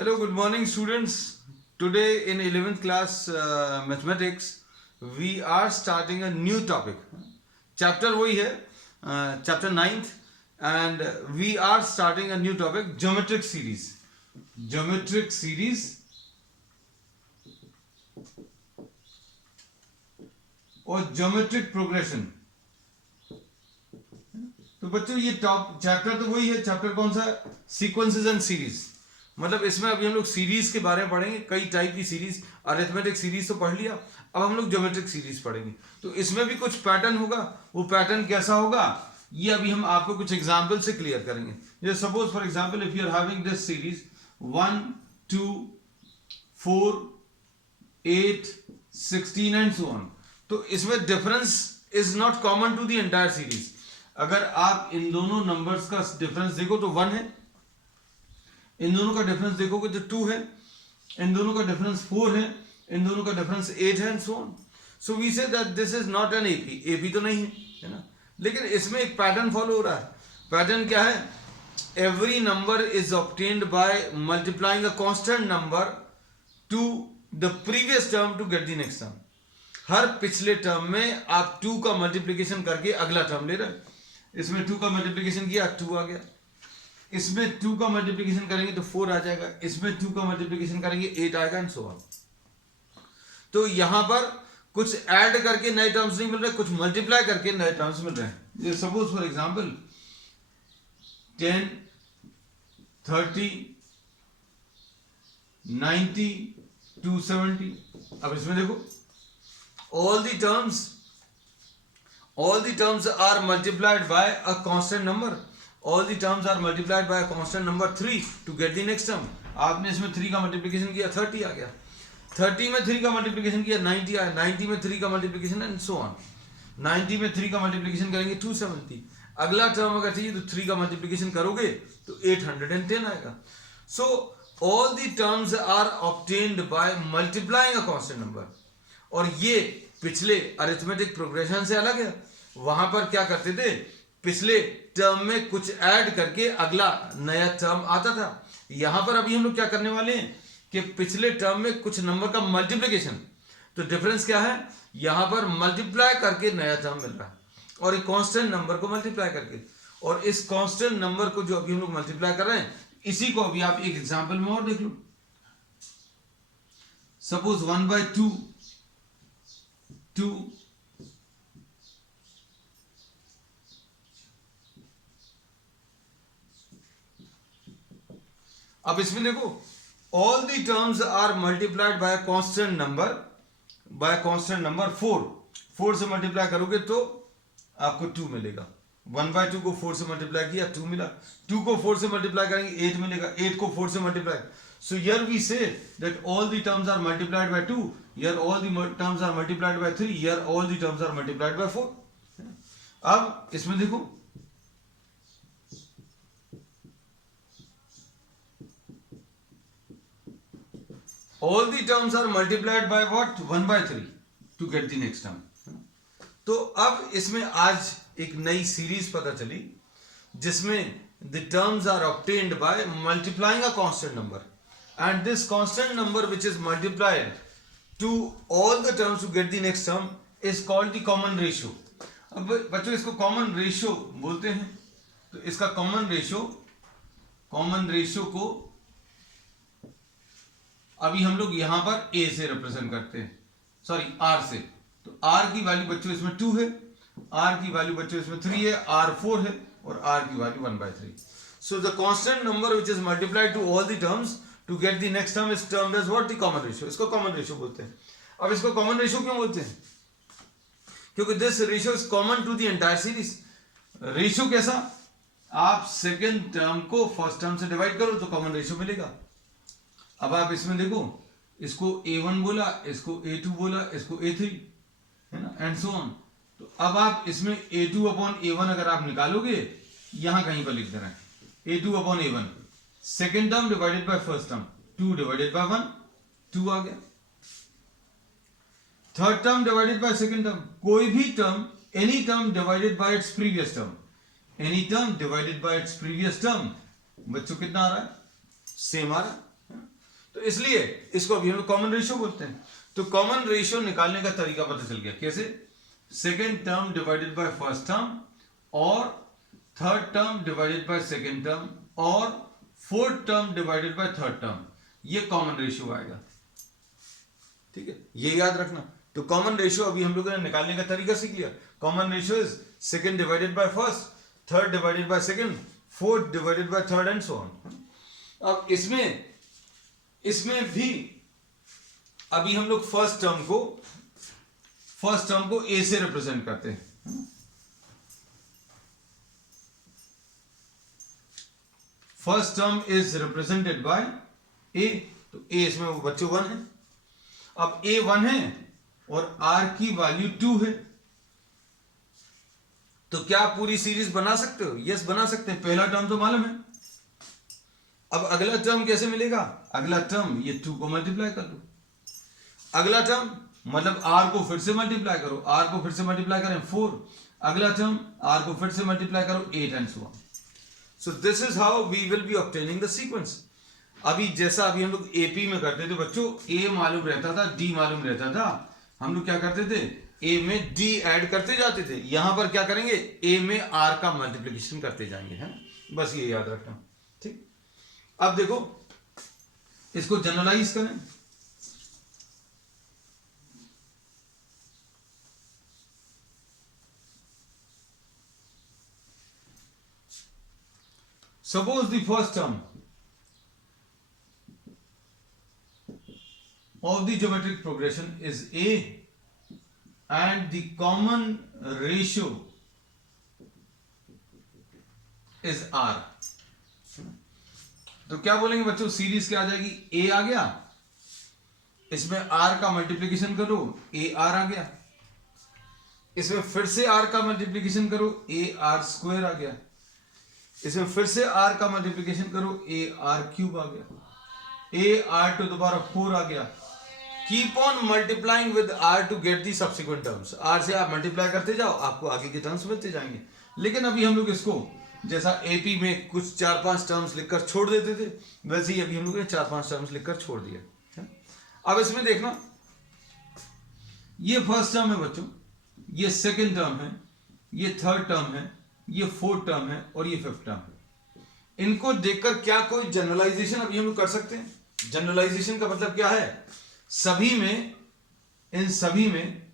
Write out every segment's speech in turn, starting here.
Hello, good morning, students. Today in 11th class mathematics, we are starting a new topic. Chapter वही है, chapter 9th, and we are starting a new topic, geometric series. Geometric series और geometric progression. तो बच्चों ये top chapter तो वही है. Chapter कौन सा? Sequences and series. मतलब इसमें अभी हम लोग सीरीज के बारे में पढ़ेंगे. कई टाइप की सीरीज, अरिथमेटिक सीरीज तो पढ़ लिया, अब हम लोग ज्योमेट्रिक सीरीज पढ़ेंगे. तो इसमें भी कुछ पैटर्न होगा. वो पैटर्न कैसा होगा ये अभी हम आपको कुछ एग्जाम्पल से क्लियर करेंगे. जैसे suppose for example if you are having this series 1 2 4 8 16 and so on. तो इसमें difference is not common to the entire series. अगर आप इन दोनों नंबर्स का डिफरेंस देखो तो 1 है, इन दोनों का डिफरेंस देखोगे तो 2 है, इन दोनों का डिफरेंस 4 है, इन दोनों का डिफरेंस 8 है and so on. So we say that this is not an AP. AP तो नहीं है ना. लेकिन इसमें एक पैटर्न फॉलो हो रहा है. पैटर्न क्या है? Every number is obtained by multiplying a constant number to the previous term to get the next term. हर पिछले टर्म में आप 2 का मल्टीप्लीकेशन करके अगला टर्म ले रहे हैं. इसमें 2 का मल्टीप्लीकेशन किया 2 आ गया, इसमें 2 का मल्टीप्लीकेशन करेंगे तो 4 आ जाएगा, इसमें 2 का मल्टीप्लीकेशन करेंगे 8 आएगा एंड सो ऑन. तो यहां पर कुछ ऐड करके नए टर्म्स नहीं मिल रहे, कुछ मल्टीप्लाई करके नए टर्म्स मिल रहे हैं. जैसे सपोज फॉर एग्जांपल 10 30 90 270. अब इसमें देखो all the terms are multiplied by a constant number. All the terms are multiplied by a constant number 3 to get the next term. आपने इसमें 3 का मल्टीप्लिकेशन किया 30 आ गया, 30 में 3 का मल्टीप्लिकेशन किया 90 आया, 90 में 3 का मल्टीप्लिकेशन एंड सो ऑन. 90 में 3 का मल्टीप्लिकेशन करेंगे 270. अगला टर्म अगर चाहिए तो 3 का मल्टीप्लिकेशन करोगे तो 810 आएगा. सो all the terms are obtained by multiplying a constant number. और ये पिछले अरिथमेटिक प्रोग्रेशन से अलग है. वहां पर क्या करते थे, पिछले टर्म में कुछ ऐड करके अगला नया टर्म आता था. यहां पर अभी हम लोग क्या करने वाले हैं कि पिछले टर्म में कुछ नंबर का मल्टीप्लिकेशन. तो डिफरेंस क्या है, यहां पर मल्टीप्लाई करके नया टर्म मिल रहा है और एक कांस्टेंट नंबर को मल्टीप्लाई करके. और इस कांस्टेंट नंबर को जो अभी हम लोग मल्टीप्लाई कर रहे हैं, इसी को अभी आप एक एग्जांपल में और देख लो. सपोज 1/2 2 अब इसमें देखो all the terms are multiplied by a constant number 4. 4 से मल्टीप्लाई करोगे तो आपको 2 मिलेगा. 1/2 को 4 से मल्टीप्लाई किया 2 मिला, 2 को 4 से मल्टीप्लाई करेंगे 8 मिलेगा, 8 को 4 से multiply. So here we say that all the terms are multiplied by 2, here all the terms are multiplied by 3, here all the terms are multiplied by 4. अब इसमें देखो all the terms are multiplied by what? 1/3 to get the next term. तो अब इसमें आज एक नई series पता चली जिसमें the terms are obtained by multiplying a constant number, and this constant number which is multiplied to all the terms to get the next term is called the common ratio. अब बच्चों इसको common ratio बोलते हैं. तो इसका common ratio को अभी हम लोग यहां पर a से रिप्रेजेंट करते हैं, सॉरी r से. तो r की वैल्यू बच्चों इसमें 2 है, r की वैल्यू बच्चों इसमें 3 है, r 4 है और r की value 1/3. So the constant number which is multiplied to all the terms to get the next term is termed as what? The common ratio. इसको कॉमन रेशियो बोलते हैं. अब इसको कॉमन रेशियो क्यों बोलते हैं? क्योंकि this ratio is common to the entire series. Ratio कैसा? आप सेकेंड टर्म को फर्स्ट टर्म से डिवाइड करो तो कॉमन रेशियो मिलेगा. अब आप इसमें देखो, इसको a1 बोला, इसको a2 बोला, इसको a3, है ना, एंड सो ऑन. तो अब आप इसमें a2/a1 अगर आप निकालोगे, यहां कहीं पर लिख देना है a2/a1, second term divided by first term, 2 divided by 1, 2 आ गया. Third term divided by second term, कोई भी term, any term divided bye its previous term, बच्चों कितना आ रहा है? सेम आ रहा है. तो इसलिए इसको अभी हम लोग कॉमन रेशियो बोलते हैं। तो कॉमन रेशियो निकालने का तरीका पता चल गया कैसे, second term divided by first term और third term divided by second term और fourth term divided by third term, ये कॉमन रेशियो आएगा। ठीक है, ये याद रखना। तो कॉमन रेशियो अभी हम लोगों ने निकालने का तरीका सीख लिया। Common ratio is second divided by first, third divided by second, fourth divided by third and so on. अब इसमें भी अभी हम लोग फर्स्ट टर्म को ए से रिप्रेजेंट करते हैं। First term is represented by A, तो ए इसमें वो बच्चों 1 है। अब ए 1 है और आर की वैल्यू 2 है, तो क्या आप पूरी सीरीज बना सकते हो? यस, बना सकते हैं। पहला टर्म तो मालूम है। अब अगला टर्म कैसे मिलेगा? अगला टर्म ये 2 को मल्टीप्लाई कर लो। अगला टर्म मतलब आर को फिर से मल्टीप्लाई करो, आर को फिर से मल्टीप्लाई करें 4, अगला टर्म आर को फिर से मल्टीप्लाई करो 8 and so on. So this is how we will be obtaining the sequence. अभी जैसा अभी हम लोग एपी में करते थे बच्चों, ए मालूम रहता था, डी मालूम रहता था, हम लोग क्या करते थे, ए में डी ऐड करते जाते थे। यहां पर क्या करेंगे, ए में आर का मल्टीप्लिकेशन करते जाएंगे, है ना? बस ये याद रखना। ठीक, अब देखो इसको जनरलाइज करें। Suppose the first term of the geometric progression is A and the common ratio is R। तो क्या बोलेंगे बच्चों, सीरीज क्या आ जाएगी, A आ गया, इसमें R का मल्टीप्लिकेशन करो, AR आ गया, इसमें फिर से R का मल्टीप्लिकेशन करो, AR स्क्वायर आ गया, इसमें फिर से R का मल्टीप्लिकेशन करो, AR क्यूब आ गया, AR टू द पावर 4 आ गया। Keep on multiplying with R to get the subsequent terms. R से आप मल्टीप्लाई करते जाओ, आपको आगे के टर्म्स मिलते जाएंगे। लेकिन अभी हम लोग इसको जैसा एपी में कुछ 4-5 टर्म्स लिखकर छोड़ देते थे, वैसे ही अभी हम लोग ने 4-5 टर्म्स लिखकर छोड़ दिया। अब इसमें देखना, ये फर्स्ट टर्म है बच्चों, ये सेकेंड टर्म है, ये थर्ड टर्म है, ये फोर्थ टर्म है और ये फिफ्थ टर्म है। इनको देखकर क्या कोई जनरलाइजेशन अभी हम लोग कर सकते हैं? जनरलाइजेशन का मतलब क्या है, सभी में, इन सभी में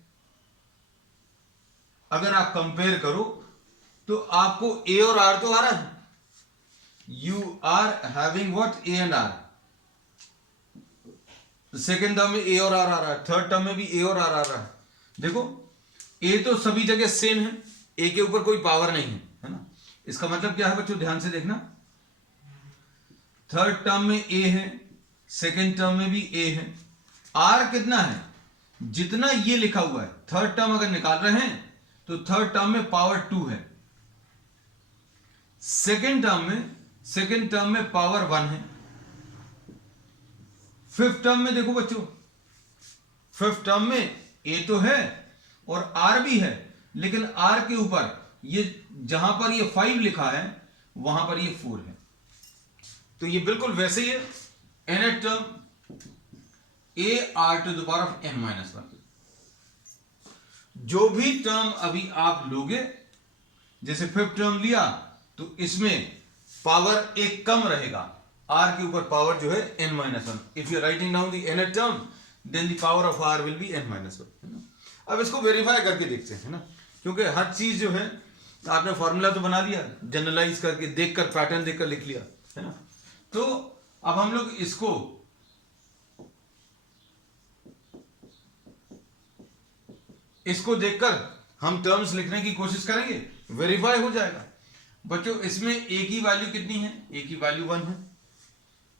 अगर आप कंपेयर करो तो आपको ए और आर तो आ रहा है, you are having what, A and R. Second term में ए और आर आ रहा है, थर्ड टर्म में भी ए और आर आ रहा है। देखो ए तो सभी जगह सेम है, ए के ऊपर कोई पावर नहीं है ना? इसका मतलब क्या है बच्चों, ध्यान से देखना, थर्ड टर्म में ए है, सेकेंड टर्म में भी ए है। आर कितना है, जितना ये लिखा हुआ है, थर्ड टर्म अगर निकाल रहे हैं तो थर्ड टर्म में पावर 2 है, सेकेंड टर्म में पावर 1 है, फिफ्थ टर्म में देखो बच्चों, फिफ्थ टर्म में ए तो है और आर भी है, लेकिन आर के ऊपर ये जहां पर ये 5 लिखा है वहां पर ये 4 है। तो ये बिल्कुल वैसे ही है, nth term A R to the power of n-1। जो भी टर्म अभी आप लोगे, जैसे फिफ्थ टर्म लिया तो इसमें पावर एक कम रहेगा, आर के ऊपर पावर जो है n-1। If you writing down the nth term then the power of R will be n-1। अब इसको वेरीफाई करके देखते हैं ना, क्योंकि हर चीज जो है आपने फॉर्मूला तो बना लिया, जनरलाइज करके देखकर, पैटर्न देखकर लिख लिया है ना। तो अब हम लोग इसको देखकर हम टर्म्स लिखने की कोशिश करेंगे, वेरीफाई हो जाएगा। बच्चों इसमें ए की वैल्यू कितनी है, ए की वैल्यू 1 है,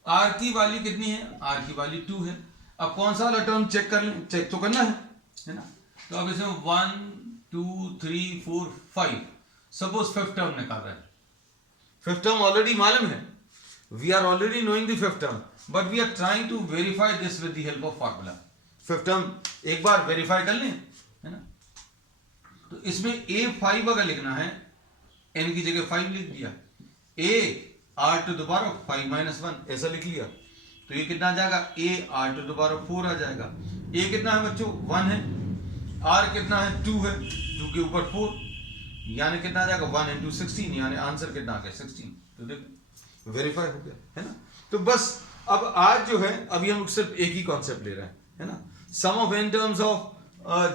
आर की वैल्यू कितनी है, आर की वैल्यू 2 है। अब कौन सा वाला टर्म चेक कर लें, चेक तो करना है ना। तो अब इसमें 1 2 3 4 5, सपोज फिफ्थ टर्म निकाल रहे हैं, फिफ्थ टर्म ऑलरेडी मालूम है, we are already knowing the fifth term, but we are trying to verify this with the help of formula. Fifth term एक बार वेरीफाई कर लें, है ना। तो इसमें a5 अगर लिखना है, n की जगह 5 लिख दिया, a r to the power of 5 - 1 ऐसा लिख लिया। तो ये कितना आ जाएगा, A R to the power of 4 आ जाएगा। ए कितना है बच्चों, 1 है, आर कितना है, 2 है, 2 के ऊपर 4, यानी कितना आ जाएगा 1 इंटू 16, यानी आंसर कितना आ गया 16। तो देखो वेरीफाई हो गया है ना। तो बस अब आज जो है अभी हम सिर्फ एक ही कॉन्सेप्ट ले रहे हैं, है ना, sum of n terms of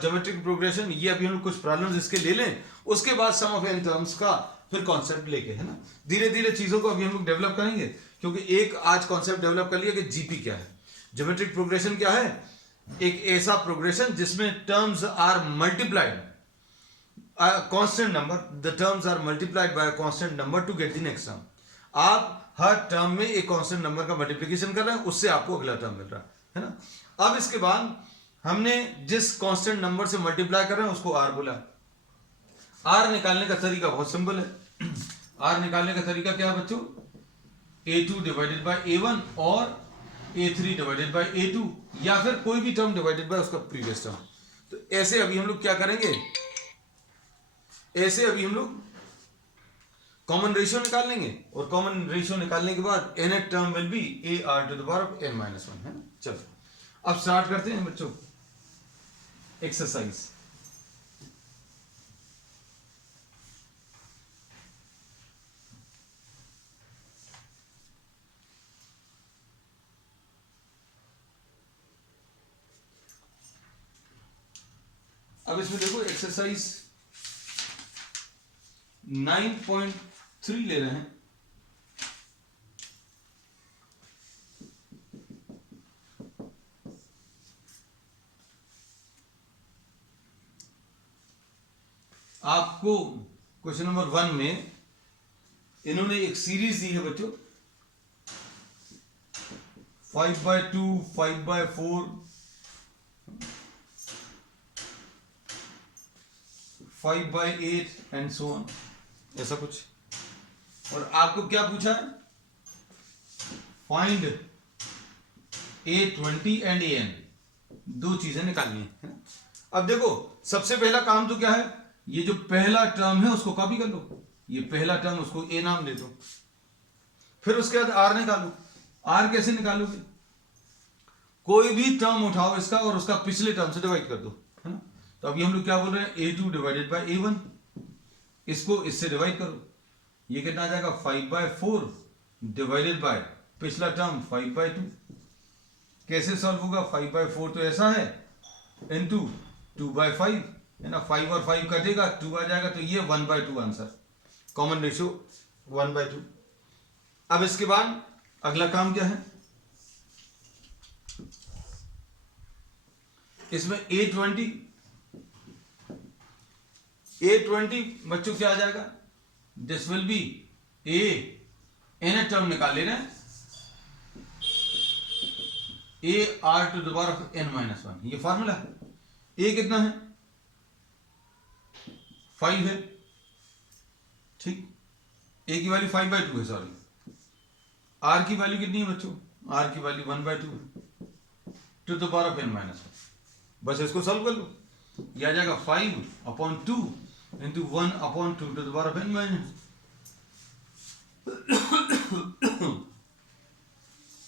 geometric progression. ये अभी हम कुछ प्रॉब्लम्स इसके ले लें, उसके बाद सम ऑफ n टर्म्स का फिर कॉन्सेप्ट लेके, है ना, धीरे धीरे चीजों को अभी हम लोग डेवलप करेंगे। क्योंकि एक आज कॉन्सेप्ट डेवलप कर लिया कि जीपी क्या है, ज्योमेट्रिक प्रोग्रेशन क्या है, एक ऐसा प्रोग्रेशन जिसमें terms are multiplied constant number, the terms are multiplied by constant number to get the next term. आप हर टर्म में एक कांस्टेंट नंबर का मल्टीप्लिकेशन कर रहे हैं, उससे आपको अगला टर्म मिल रहा है ना। अब इसके बाद हमने जिस कांस्टेंट नंबर से मल्टीप्लाई कर रहे हैं उसको आर बोला। आर निकालने का तरीका बहुत सिंपल है। आर निकालने का तरीका क्या है बच्चों, a2 डिवाइडेड बाय a1 और a3 डिवाइडेड बाय a2, या फिर कोई भी टर्म डिवाइडेड बाय उसका प्रीवियस टर्म। तो ऐसे अभी हम लोग क्या करेंगे, ऐसे अभी हम लोग कॉमन रेशियो निकाल लेंगे, और कॉमन रेशियो निकालने के बाद nth term will be a r to the power of n minus 1, है ना। चलो अब स्टार्ट करते हैं बच्चों एक्सरसाइज। अब इसमें देखो एक्सरसाइज 9.3 ले रहे हैं। आपको क्वेश्चन नंबर 1 में इन्होंने एक सीरीज दी है बच्चों, 5/2, 5/4, 5/8 एंड सो ऑन, ऐसा कुछ। और आपको क्या पूछा है, फाइंड a20 एंड an, दो चीजें निकालनी है ना। अब देखो सबसे पहला काम तो क्या है, ये जो पहला टर्म है उसको कॉपी कर लो, ये पहला टर्म उसको a नाम दे दो। फिर उसके बाद r निकालो। r कैसे निकालोगे, कोई भी टर्म उठाओ इसका और उसका पिछले टर्म से डिवाइड कर दो, है ना। तो अभी हम लोग क्या बोल रहे हैं, a2 डिवाइडेड बाय a1, इसको इससे डिवाइड करो, ये कितना आ जाएगा 5/4 डिवाइडेड बाय पिछला टर्म 5/2। कैसे सॉल्व होगा, 5/4 तो ऐसा है इनटू 2/5, है ना, 5 और 5 कटेगा, 2 आ जाएगा, तो ये 1/2 आंसर, कॉमन रेशियो 1/2। अब इसके बाद अगला काम क्या है, इसमें a20 बच्चों क्या आ जाएगा, this will be a nth term निकाल ले रहे हैं, a r to the power of n minus 1, ये फॉर्मूला है। a कितना है, 5 है, ठीक, a की वैल्यू 5/2 है, सॉरी। r की वैल्यू कितनी है बच्चों, r की वैल्यू 1/2 है, to the power of n minus 1। बस इसको सॉल्व कर लो, यह आ जाएगा 5/2 into 1/2 to the power of n minus.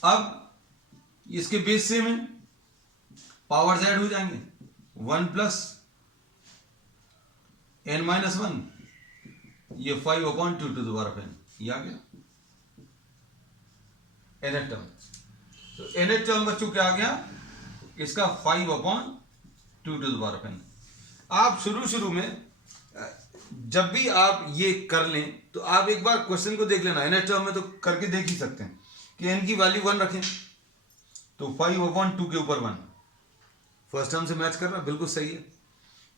अब इसके बेस से में पावर्स ऐड हो जाएंगे, 1 प्लस n माइनस 1, ये 5/2 to the power of n, ये आ गया nth टर्म। तो nth टर्म बच्चों क्या आ गया, इसका 5/2 to the power of n। आप शुरू में जब भी आप ये कर लें तो आप एक बार क्वेश्चन को देख लेना, nth टर्म में तो करके देख ही सकते हैं कि n की वैल्यू 1 रखें, तो 5/2 के ऊपर 1, फर्स्ट टर्म से मैच कर रहा है, बिल्कुल सही है।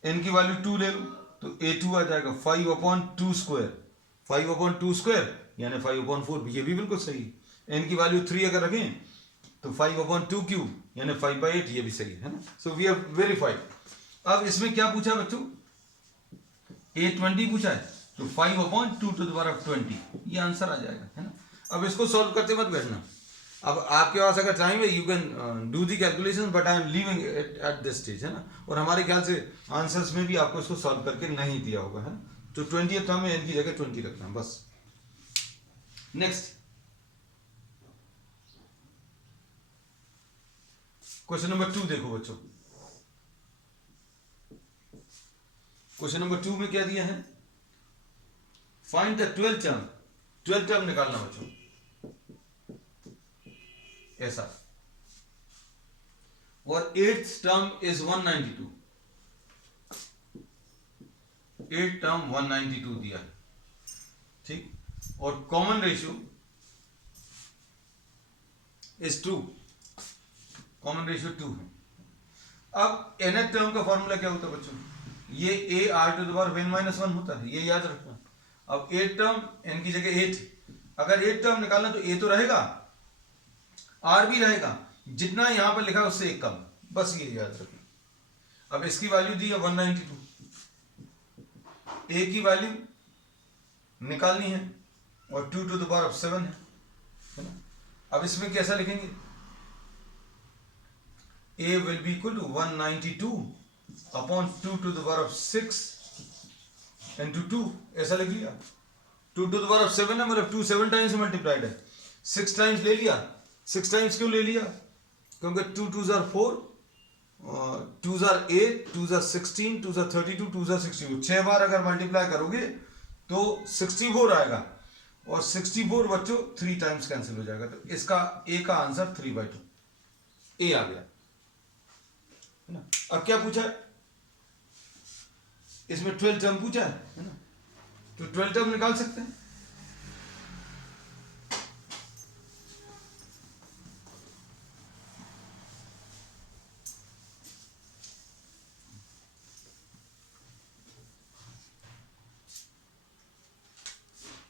n की वैल्यू 2 ले लो, तो a2 आ जाएगा 5/2 स्क्वायर, 5/2 स्क्वायर यानी 5/4, ये भी बिल्कुल सही है। n की वैल्यू 3 अगर रखें तो 5/2 क्यूब यानी 5/8, ये भी सही है ना। So we have verified. अब इसमें क्या पूछा बच्चों, a20 पूछा है, तो 5/2 टू द पावर ऑफ 20, ये आंसर आ जाएगा, है ना। अब इसको सॉल्व करते मत बैठना, अब आपके पास अगर टाइम है you can do the calculation, but I am leaving it at this stage, है ना। और हमारे ख्याल से आंसर्स में भी आपको इसको सॉल्व करके नहीं दिया होगा, है ना। तो 20th टर्म में n की जगह 20 रखना बस। नेक्स्ट क्वेश्चन नंबर 2 देखो बच्चों। क्वेश्चन नंबर 2 में क्या दिया है? Find the 12th term. 12th term निकालना बच्चों, ऐसा। और 8th term is 192। 8th term 192 दिया है, ठीक। और common ratio is 2। Common ratio 2 है। अब nth टर्म का फॉर्मूला क्या होता है बच्चों? ये a r to the power n minus 1 होता है, ये याद रखना। अब 8 टर्म n की जगह 8, अगर 8 टर्म निकालना तो a तो रहेगा, r भी रहेगा, जितना यहां पर लिखा है उससे एक कम, बस ये याद रखना। अब इसकी वैल्यू दी है 192, a की वैल्यू निकालनी है और 2 टू द पावर ऑफ 7 है ना। अब इसमें कैसा लिखेंगे? a will be equal to 192 upon 2 to the power of 6 into 2, ऐसा लिख लिया। 2 to the power of 7 है, मतलब 2 7 टाइम्स मल्टीप्लाइड है, 6 टाइम्स ले लिया। 6 टाइम्स क्यों ले लिया? क्योंकि 2 2s are 4, 2s are 8, 2s are 16, 2s are 32, 2s are 64। 6 बार अगर मल्टीप्लाई करोगे तो 64 आएगा, और 64 बच्चों 3 टाइम्स कैंसिल हो जाएगा। तो इसका a का आंसर 3/2 a आ गया ना। अब क्या पूछा है इसमें? 12 टर्म पूछा है ना, तो 12 टर्म निकाल सकते हैं।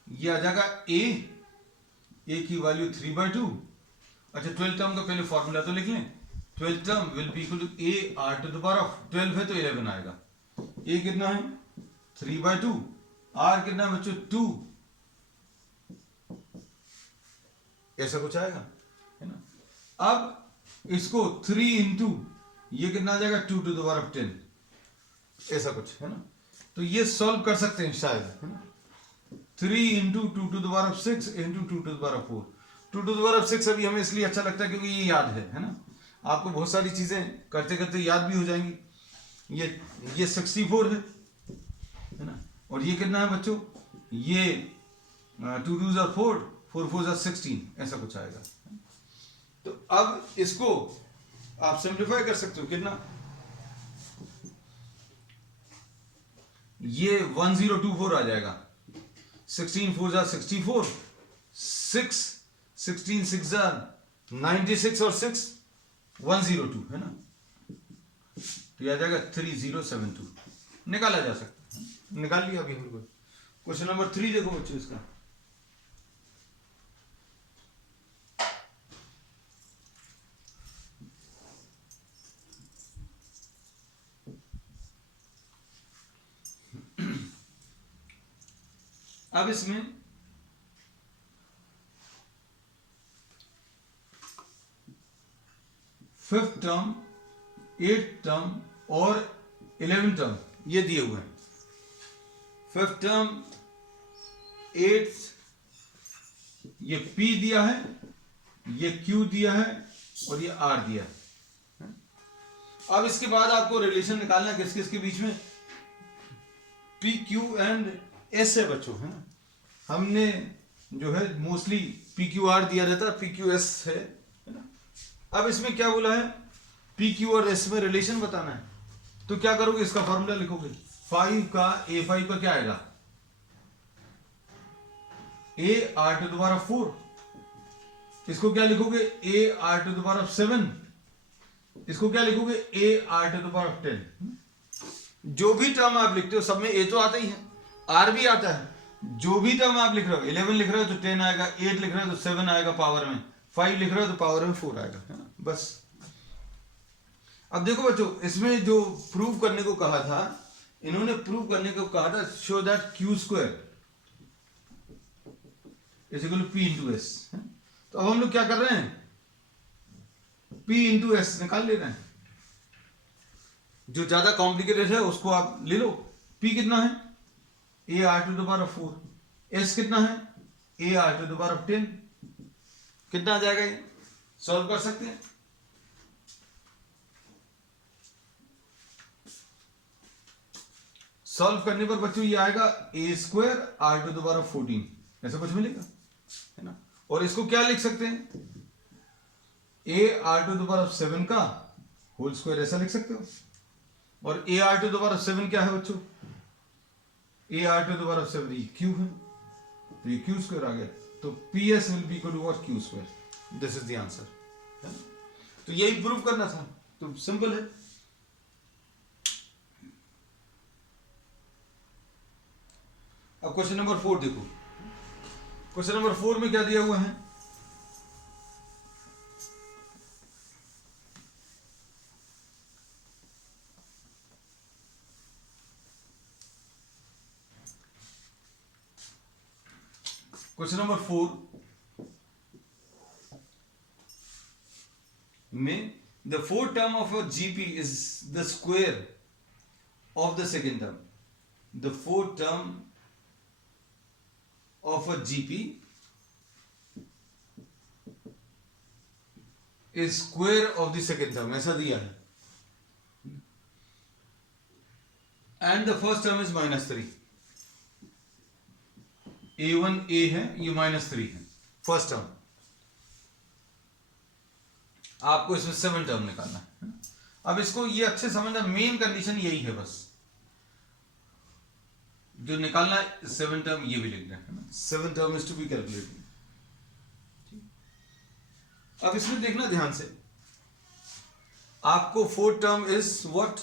ये आ जाएगा a की वैल्यू 3/2। अच्छा, 12 टर्म का पहले फॉर्मूला तो लिख लें। 12 term will be equal to a r to the power of 12 है तो 11 आएगा। a कितना है? 3/2। r कितना है बच्चों? 2। ऐसा कुछ आएगा है ना। अब इसको 3 इंटू ये कितना आ जाएगा? 2 टू द पावर ऑफ 10, ऐसा कुछ है ना। तो ये सॉल्व कर सकते हैं शायद, है ना। 3 into 2 to the power of 6 into 2 to the power of 4। 2 to the power of 6 अभी हमें इसलिए अच्छा लगता है क्योंकि ये याद है ना। आपको बहुत सारी चीजें करते करते याद भी हो जाएंगी। ये 64 है ना। और ये कितना है बच्चों? ये 2 2s are 4, 4 4s are 16, ऐसा कुछ आएगा। तो अब इसको आप सिंप्लीफाई कर सकते हो। कितना? ये 1024 आ जाएगा। 16 4s are 64, 6 16 6s are 96 और 6 102 है ना। तो यह आ जाएगा 3072। निकाला जा सकता है, निकाल लिया अभी हम लोग। क्वेश्चन नंबर 3 देखो बच्चों इसका। अब इसमें फिफ्थ टर्म, 8th टर्म और 11th टर्म ये दिए हुए हैं। फिफ्थ टर्म, 8th, ये P दिया है, ये Q दिया है और ये R दिया है। अब इसके बाद आपको रिलेशन निकालना है किस किस के बीच में? P Q एंड S है बच्चों, है ना। हमने जो है मोस्टली P Q R दिया रहता है, P Q S है ना। अब इसमें क्या बोला है? P Q और S में रिलेशन बताना है। तो क्या करोगे? इसका फॉर्मूला लिखोगे। 5 का A5 का क्या आएगा? A R to the power of 4। इसको क्या लिखोगे? A R to the power of 7। इसको क्या लिखोगे? A R to the power of 10। जो भी टर्म आप लिखते हो सब में A तो आता ही है, R भी आता है। जो भी टर्म आप लिख रहे हो, 11 लिख रहे हो तो 10 आएगा, 8 लिख रहे हो तो 7 आएगा पावर में, 5 लिख रहे हो तो पावर में 4 आएगा, है ना। बस अब देखो बच्चों, इसमें जो प्रूव करने को कहा था, इन्होंने प्रूव करने को कहा था show that Q square is equal to P into S. तो अब हम लोग क्या कर रहे हैं? P इंटू एस निकाल ले रहे हैं। जो ज्यादा कॉम्प्लिकेटेड है उसको आप ले लो। P कितना है? A R to the power of 4। S कितना है? A R to the power of 10। कितना आ जाएगा ये? सॉल्व कर सकते हैं। सॉल्व करने पर बच्चों ये आएगा A square R to the power of 14, ऐसा कुछ मिलेगा, है ना। और इसको क्या लिख सकते हैं, A R to the power of 7 का होल स्क्वायर, ऐसा लिख सकते हो। और A R to the power of 7 क्या है बच्चों, A R to the power of 7 ये क्यूब है, तो ये क्यू स्क्वायर आ गया, तो P S will be equal to what, Q square. This is the answer, है ना। तो यही प्रूव करना था, तो सिंपल है। अब क्वेश्चन नंबर 4 देखो, क्वेश्चन नंबर 4 में क्या दिया हुआ है, क्वेश्चन नंबर 4 में the fourth term of a GP is the square of the second term, the fourth term of a GP is square of the second term, ऐसा दिया है। And the first term is -3, a1 a है, ये -3 है first term, आपको इसमें 7 term निकालना है। अब इसको ये अच्छे समझना, मेन कंडीशन यही है, बस जो निकालना है 7 टर्म ये भी लिखना है ना, 7 term is to be calculated. अब इसमें देखना ध्यान से, आपको 4 term is what,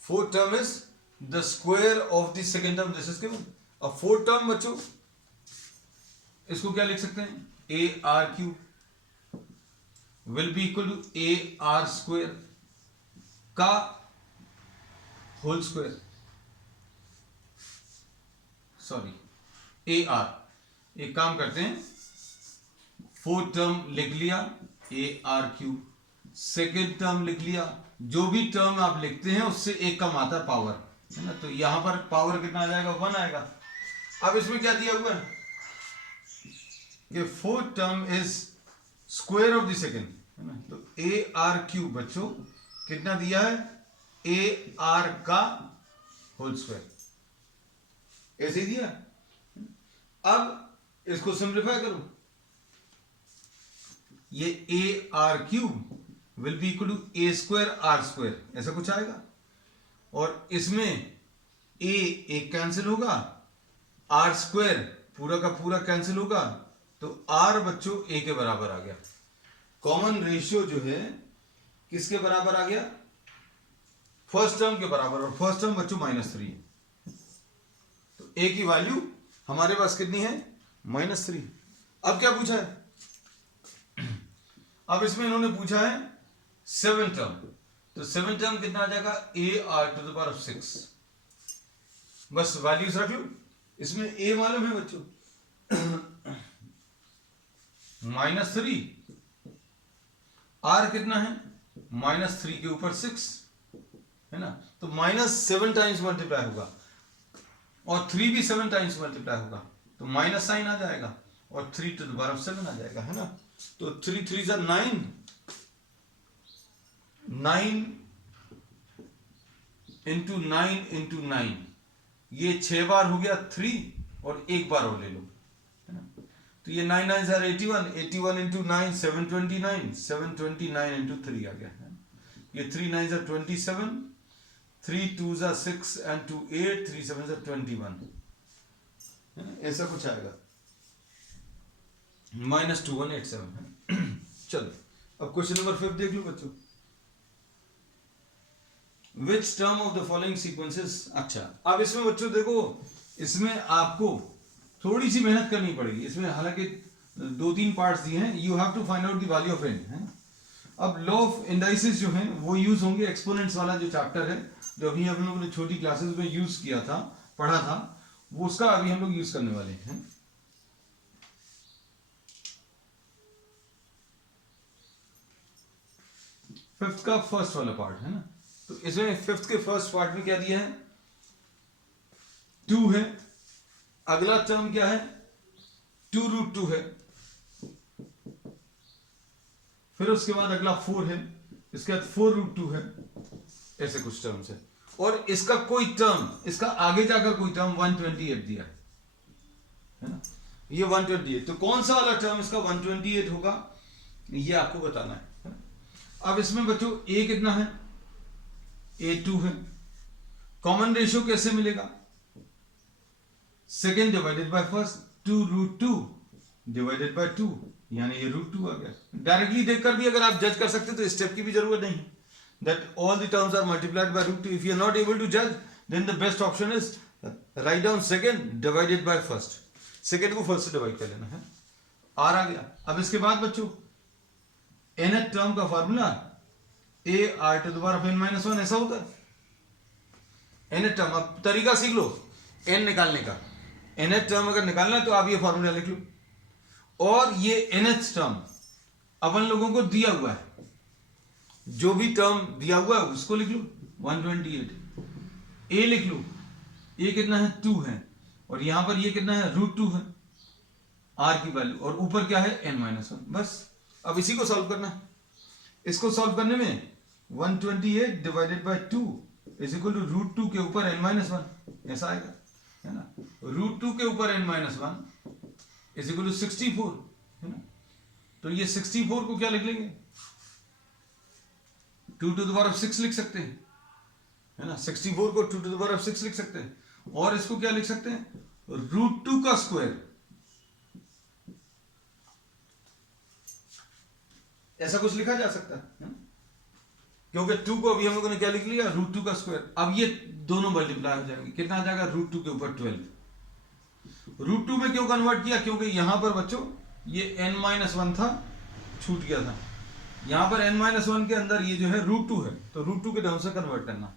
fourth term is the square of the second term, this is given. अब फोर्थ टर्म बच्चों इसको क्या लिख सकते हैं, A R cube will be equal to A R square का whole square, sorry A R. एक काम करते हैं, फोर्थ टर्म लिख लिया A R cube, second term लिख लिया, जो भी टर्म आप लिखते हैं उससे एक कम आता है पावर, है ना। तो यहां पर पावर कितना आ जाएगा, 1 आएगा। अब इसमें क्या दिया हुआ है कि fourth term is square of the second, है ना। तो ए आर क्यूब बच्चों कितना दिया है, ए आर का होल स्क्वायर, ऐसे ही दिया। अब इसको सिंप्लीफाई करो, ये A R cube will be equal to A square R square, ऐसा कुछ आएगा। और इसमें ए एक कैंसिल होगा, आर स्क्वायर पूरा का पूरा कैंसिल होगा, तो आर बच्चों ए के बराबर आ गया। कॉमन रेशियो जो है किसके बराबर आ गया, फर्स्ट टर्म के बराबर, और फर्स्ट टर्म बच्चों -3 है। तो ए की वैल्यू हमारे पास कितनी है, -3। अब क्या पूछा है, अब इसमें इन्होंने पूछा है 7 टर्म, तो 7 टर्म कितना आ जाएगा, A R to the power of 6, बस वैल्यूज रख लो। इसमें ए मालूम है बच्चों -3, आर कितना है -3 के ऊपर 6, है ना। तो -7 टाइम्स मल्टीप्लाई होगा, और 3 भी 7 टाइम्स मल्टीप्लाई होगा, तो माइनस साइन आ जाएगा, और 3 टू द पावर ऑफ 7 आ जाएगा, है ना। तो 3 3 जा 9, 9 इंटू 9 इंटू 9, ये 6 बार हो गया 3, और एक बार और ले लो, है ना। तो ये 9 9 जार 81, 81 इंटू 9 729, 729 इंटू 3 आ गया, है। ये 3 9 जार 27, 3 2 जार 6 एंड 2 8, 3 7 जार 21, है ना, ऐसा कुछ आएगा, -2187, है। चलो अब क्वेश्चन नंबर 5 देख लो बच्चों, which term of the following sequences. अच्छा, अब इसमें बच्चों देखो, इसमें आपको थोड़ी सी मेहनत करनी पड़ेगी। इसमें हालांकि 2-3 पार्ट्स दिए हैं, you have to find out the value of n, है। अब लॉ ऑफ इंडाइसिस जो है वो यूज होंगे, एक्सपोनेंट्स वाला जो चैप्टर है, जो अभी हम लोगों ने छोटी क्लासेस में यूज किया था, पढ़ा था, वो उसका अभी हम लोग यूज करने वाले हैं। फिफ्थ का फर्स्ट वाला पार्ट है ना, तो इसमें फिफ्थ के फर्स्ट पार्ट में क्या दिया है, 2 है, अगला टर्म क्या है, 2√2 है, फिर उसके बाद अगला 4 है, इसके बाद 4√2 है, ऐसे कुछ टर्म्स है। और इसका कोई टर्म, इसका आगे जाकर कोई टर्म 128 दिया है ना, ये 128, तो कौन सा वाला टर्म इसका 128 होगा ये आपको बताना है। अब इसमें बच्चों a कितना है, a2 है। कॉमन रेशियो कैसे मिलेगा, second divided by first, 2√2 divided by 2, यानी ये √2 आ गया। डायरेक्टली देखकर भी अगर आप जज कर सकते तो स्टेप की भी जरूरत नहीं, that all the terms are multiplied by √2। If you are not able to जज then the best option is write down second divided by first, second को फर्स्ट से डिवाइड कर लेना है, आर आ गया। अब इसके बाद बच्चों nth टर्म का फार्मूला ar⁻n-1 ऐसा होता है। nth टर्म, अब तरीका सीख लो n निकालने का। nth टर्म अगर निकालना है तो आप ये फार्मूला लिख लो, और ये nth टर्म अपन लोगों को दिया हुआ है, जो भी टर्म दिया हुआ है उसको लिख लो 128, a लिख लो, a कितना है 2 है, और यहां पर ये कितना है √2 है, r की वैल्यू, और ऊपर क्या है n-1। बस अब इसी को सॉल्व करना है। इसको सॉल्व करने में 128 divided by 2 is equal to √2 के ऊपर n-1 ऐसा आएगा, है ना। √2 के ऊपर n-1 इज इक्वल टू 64, है ना। तो ये 64 को क्या लिख लेंगे, 2⁶ लिख सकते हैं, है ना। 64 को 2⁶ लिख सकते हैं, और इसको क्या लिख सकते हैं, √2 का स्क्वायर, ऐसा कुछ लिखा जा सकता है, क्योंकि 2 को अभी हम लोगों ने क्या लिख लिया, √2 का स्क्वायर। अब ये दोनों मल्टीप्लाई हो जाएंगे, कितना आ जाएगा, √2 के ऊपर 12। √2 में क्यों कन्वर्ट किया, क्योंकि यहां पर बच्चों ये n-1 था, छूट गया था, यहां पर n-1 के अंदर ये जो है √2 है, तो √2 के टर्म से कन्वर्ट करना।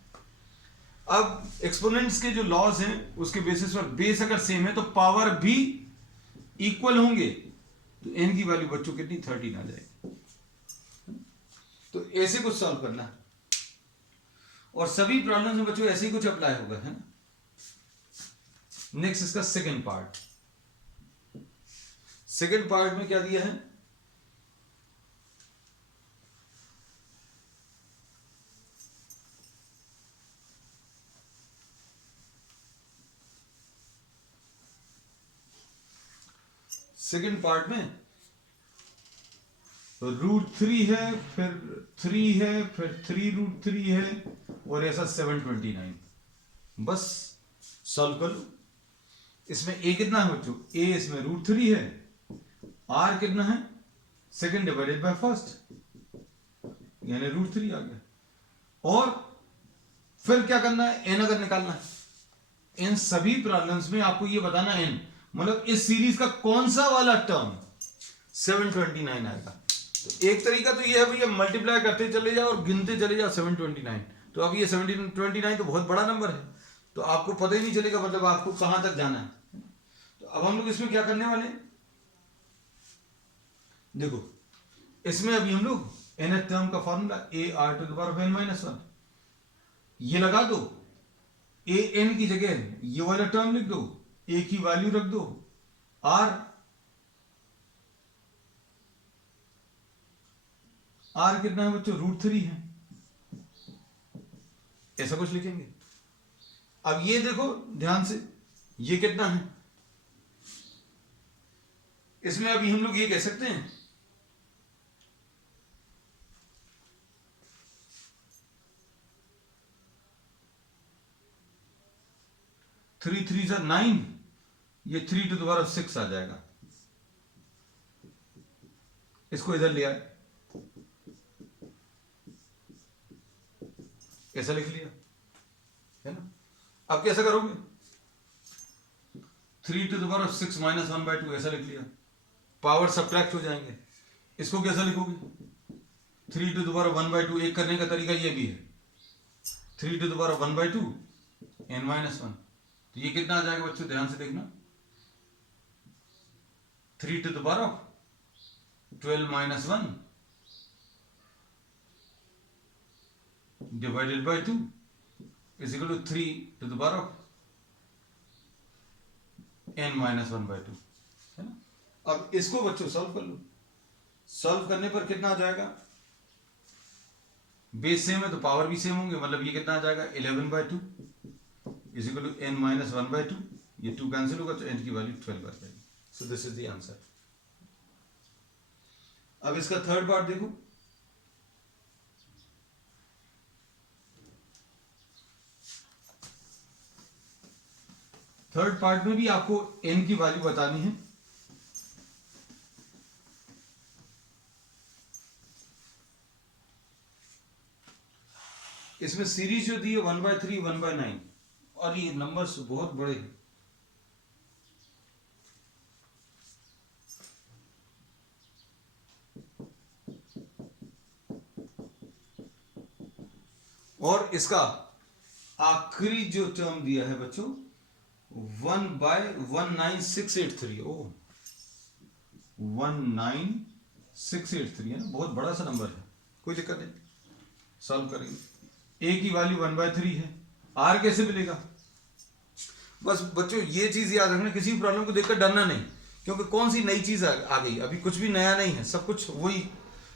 अब एक्सपोनेंट्स के जो लॉज हैं उसके बेसिस पर बेस अगर सेम है तो पावर भी इक्वल होंगे, तो n की वैल्यू बच्चों कितनी 13 आ जाएगी। तो ऐसे कुछ सॉल्व करना है, और सभी प्रॉब्लम्स में बच्चों ऐसे ही कुछ अप्लाई होगा, है ना। नेक्स्ट इसका सेकंड पार्ट, सेकंड पार्ट में क्या दिया है, सेकंड पार्ट में √3 है, फिर 3 है, फिर 3√3 है, और ऐसा 729। बस सॉल्व कर लो। इसमें a कितना है बच्चों, a इसमें √3 है, r कितना है, सेकंड डिवाइडेड बाय फर्स्ट, यानी √3 आ गया। और फिर क्या करना है, n अगर निकालना है। इन सभी प्रॉब्लम्स में आपको ये बताना n, मतलब इस सीरीज का कौन सा वाला टर्म 729 आएगा। तो एक तरीका तो ये है भैया, मल्टीप्लाई करते चले जाओ और गिनते चले जाओ 729। तो अब ये 729 तो बहुत बड़ा नंबर है, तो आपको पता ही नहीं चलेगा मतलब आपको कहां तक जाना है। तो अब हम लोग इसमें क्या करने वाले, देखो इसमें अभी हम लोग nth टर्म का फॉर्मूला ar⁻n-1 ये लगा दो, an की जगह ये वाला टर्म लिख दो, a की वैल्यू रख दो, r कितना है बच्चों, √3 है, ऐसा कुछ लिखेंगे। अब ये देखो ध्यान से, ये कितना है, इसमें अभी हम लोग ये कह सकते हैं 3 3 सा 9, ये 3⁶ आ जाएगा। इसको इधर ले आए, ऐसा लिख लिया, है ना। अब कैसा करोगे, 3⁶ -1/2 ऐसा लिख लिया, पावर सब्ट्रैक्ट हो जाएंगे। इसको कैसा लिखोगे, 3⁻1/2। एक करने का तरीका ये भी है, 3⁻1/2 n-1। तो ये कितना आ जाएगा बच्चों, ध्यान से देखना, 3⁻12 -1 divided by 2 is equal to 3⁻n-1/2, है ना। अब इसको बच्चों सॉल्व कर लो, सॉल्व करने पर कितना आ जाएगा, बेस सेम है तो पावर भी सेम होंगे, मतलब ये कितना आ जाएगा 11/2 is equal to n minus 1/2, ये 2 कैंसिल होगा तो n की वैल्यू 12 आ जाएगी। सो दिस इज द आंसर। अब इसका थर्ड पार्ट देखो, थर्ड पार्ट में भी आपको n की वैल्यू बतानी है। इसमें सीरीज जो दी है 1/3 1/9 और ये नंबर्स बहुत बड़े हैं। और इसका आखिरी जो टर्म दिया है बच्चों 1/19683, ओ 19683 है ना, बहुत बड़ा सा नंबर है, कोई दिक्कत नहीं, सॉल्व करेंगे। ए की वैल्यू 1/3 है, आर कैसे मिलेगा? बस बच्चों ये चीज याद रखना, किसी भी प्रॉब्लम को देखकर डरना नहीं, क्योंकि कौन सी नई चीज आ गई, अभी कुछ भी नया नहीं है, सब कुछ वही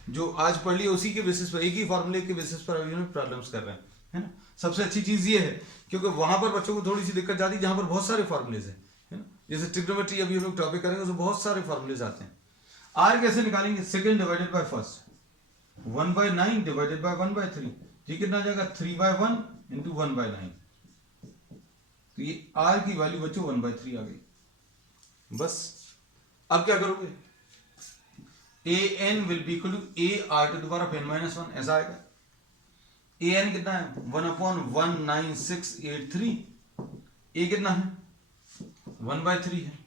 जो आज पढ़ लिया उसी के बेसिस पर, एक ही फॉर्मूले के बेसिस पर अभी हम प्रॉब्लम्स कर रहे हैं, है ना। सबसे अच्छी चीज ये है क्योंकि वहां पर बच्चों को थोड़ी सी दिक्कत जाती है जहां पर बहुत सारे फॉर्मूलेज है ना, जैसे ट्रिग्नोमेट्री अभी हम लोग टॉपिक करेंगे उसमें बहुत सारे फॉर्मूलेज आते हैं। आर कैसे निकालेंगे? Second divided by first, 1/9 divided by 1/3, ठीक कितना आ जाएगा 3/1 इंटू 1/9, तो ये आर की वैल्यू बच्चों 1/3 आ गई। बस अब क्या करोगे, A N will be equal to A R to the power of n minus 1, ऐसा आएगा। ए एन कितना है 1/19683, ए कितना है 1/3 है,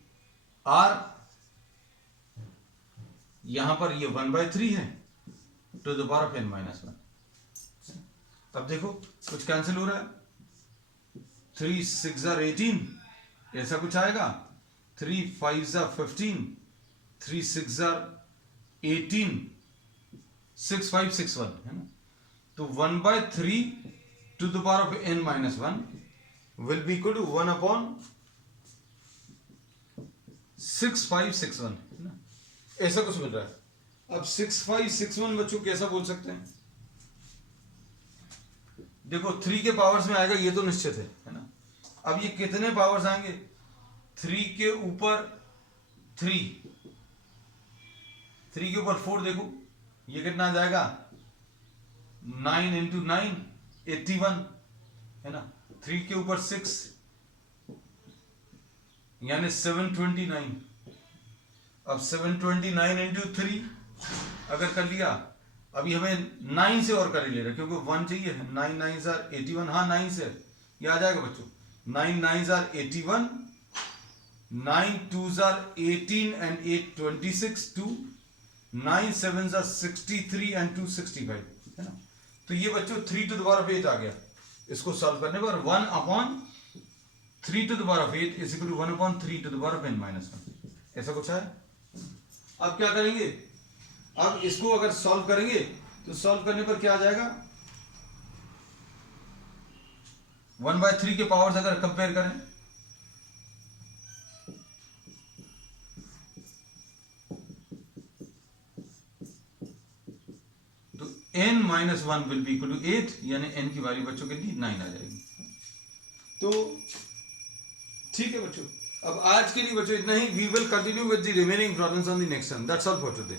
आर यहां पर ये 1/3 है to the power of n minus 1। अब देखो कुछ कैंसिल हो रहा है, 3 6 18 ऐसा कुछ आएगा, 3 5 15, 3 6 18, 6 5 6 1 है ना, तो 1/3 to the power of n minus 1 will be equal to 1/6561 है ना, ऐसा कुछ मिल रहा है। अब 6561 बच्चों कैसा बोल सकते हैं, देखो 3 के पावर्स में आएगा ये तो निश्चित है ना। अब ये कितने पावर्स आएंगे, 3 के ऊपर 3 के ऊपर 4, देखो ये कितना आ जाएगा 9 इंटू 9 81 है ना, 3 के ऊपर 6 यानी 729। अब 729 इंटू 3 अगर कर लिया, अभी हमें 9 से और कर ही ले रहा क्योंकि 1 चाहिए, 9 9 81, हाँ 9 से ये आ जाएगा बच्चों, 9 9 81, 9 2 18 एंड 8 26, 2 9 7 63 एंड 2 65 है ना। तो ये बच्चों 3 टू द पावर ऑफ 8 आ गया। इसको सॉल्व करने पर 1/3 to the power of 8 is equal to 1/3 to the power of n minus 1, ऐसा कुछ है। अब क्या करेंगे, अब इसको अगर सॉल्व करेंगे तो सॉल्व करने पर क्या आ जाएगा, 1/3 के पावर्स अगर कंपेयर करें तो n minus 1 will be equal to 8, यानी n की वैल्यू बच्चों के लिए 9 आ जाएगी। तो ठीक है बच्चों, अब आज के लिए बच्चों इतना ही। We will continue with the remaining problems on the next time. That's all for today.